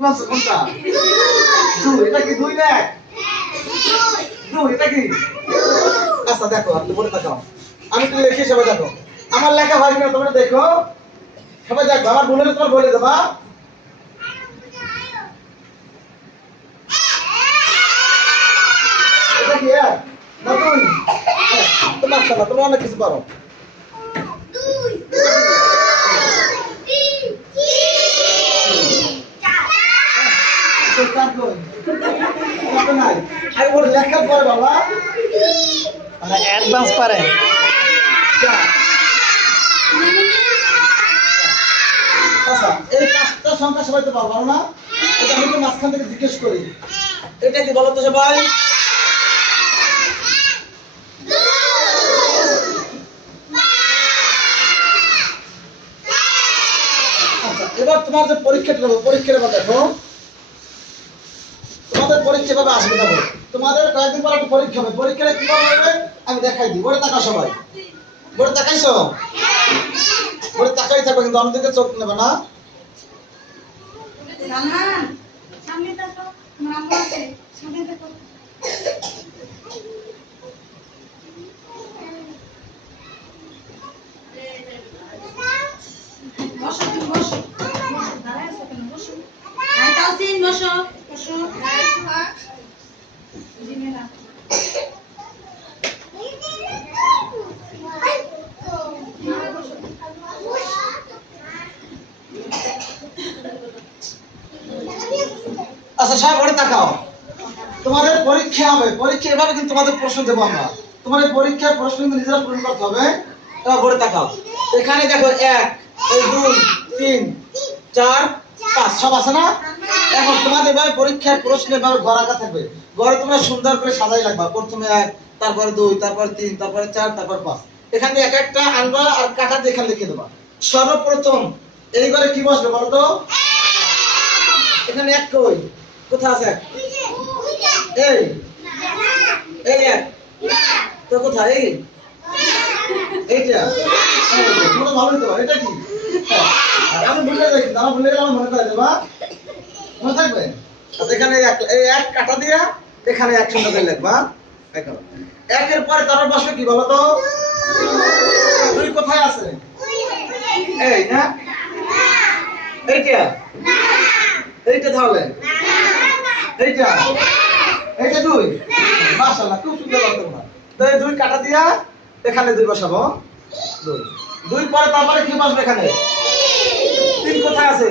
কোনটা? দুই। এটা কি দুই না এক? দুই। এটা কি? আচ্ছা দেখো, আপনি বলে দেখাও। আমি তো লিখি, সবাই দেখো। আমার লেখা হয় না, তোমরা দেখো। সবাই দেখো, আমার বলে তোমার বলে দেবা। এটা কি এক না দুই? তো মাশাআল্লাহ, তোমরা অনেক কিছু পারো। লেখা পরে বাবা মানে অ্যাডভান্স পারে। আচ্ছা, এই পাঁচটা সংখ্যা সবাই তো পারবো না। এটা আমি তো মাঝখান থেকে জিজ্ঞেস করি, এটা কি বলো তো সবাই? আচ্ছা, এবার তোমার যে পরীক্ষাটা নেবো, পরীক্ষার এবার দেখো। তোমাদের পরীক্ষা ভাবে আসবে দেখো। তোমাদের কয়েকদিন পর একটা পরীক্ষা হবে। পরীক্ষাটা কিভাবে হবে আমি দেখাই দিই। বোর্ডে তাকাও সবাই। বোর্ডে তাকাইছো? বোর্ডে তাকাই থাকবে, কিন্তু আমি দিকে চোখ নেবে না। সামনে দেখো, মামা আছে, সামনে দেখো। বসো, তুমি বসো। দাঁড়ায় আছো কেন? বসো। আয় তাওসিন, বসো। বসো। জিমেলা। আচ্ছা সবাই বোর্ডে তাকাও। তোমাদের পরীক্ষা হবে। পরীক্ষা এভাবে কিন্তু তোমাদের প্রশ্ন দেবো আমরা। তোমার এই পরীক্ষার প্রশ্ন কিন্তু নিজেরা পূরণ করতে হবে। এবার বোর্ডে তাকাও। এখানে দেখো এক, এই দুই, তিন, চার, পাঁচ, সব আছে না? এখন তোমাদের এবার পরীক্ষার প্রশ্ন এবার ঘর আঁকা থাকবে। ঘরে তোমরা সুন্দর করে সাজাই লাগবা। প্রথমে এক, তারপরে দুই, তারপরে তিন, তারপরে চার, তারপর পাঁচ। এখানে এক একটা আনবা আর কাটা দিয়ে এখানে লিখে দেবা। সর্বপ্রথম এই ঘরে কি বসবে বলো তো? এখানে এক কই? কোথায় আছে এক? এই এই এক তো কোথায়? এই এইটা তোমরা ভালোই তো। এটা কি? আমি ভুলে যাই, কিন্তু আমার ভুলে গেলে আমার মনে করে দেবা। মনে থাকবে? আচ্ছা, এখানে এই এক কাটা দিয়া এখানে এক শূন্য করে লিখবা। দেখো, একের পরে তারপর বসবে কি বলো তো? দুই কোথায় আছে? এই না? এইটা এইটা তাহলে এইটা এইটা দুই। মাশাআল্লাহ, খুব সুন্দর লাগতো তোমরা। তো এই দুই কাটা দিয়া এখানে দুই বসাবো। দুই দুই পরে তারপরে কি বসবে এখানে? তিন কোথায় আছে?